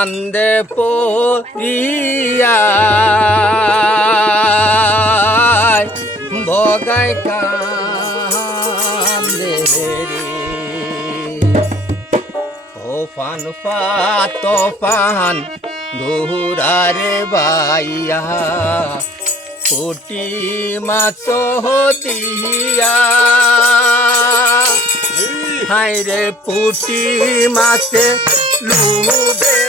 কান্দে পিয়া ভগাই কান্দে ও ফান ঘুরারে বাইয়া। পুটি মাছ হাইরে রে পুটি মাছে লুবে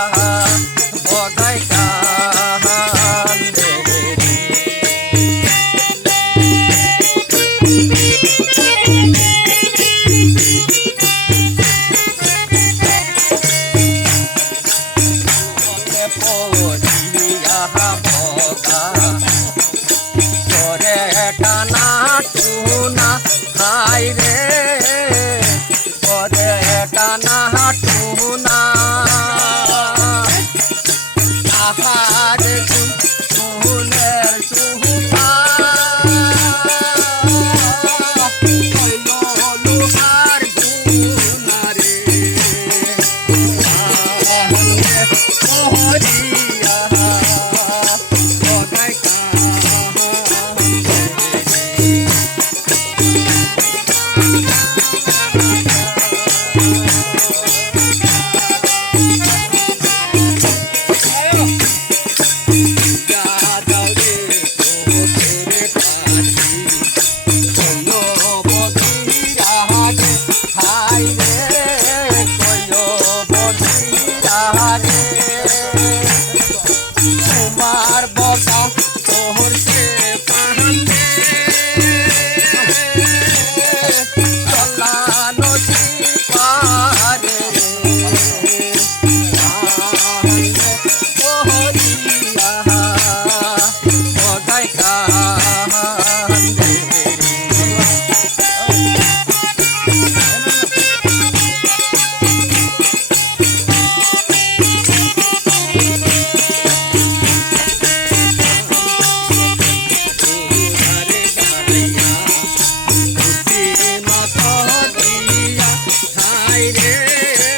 हा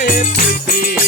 নাই রে পুটি মাতো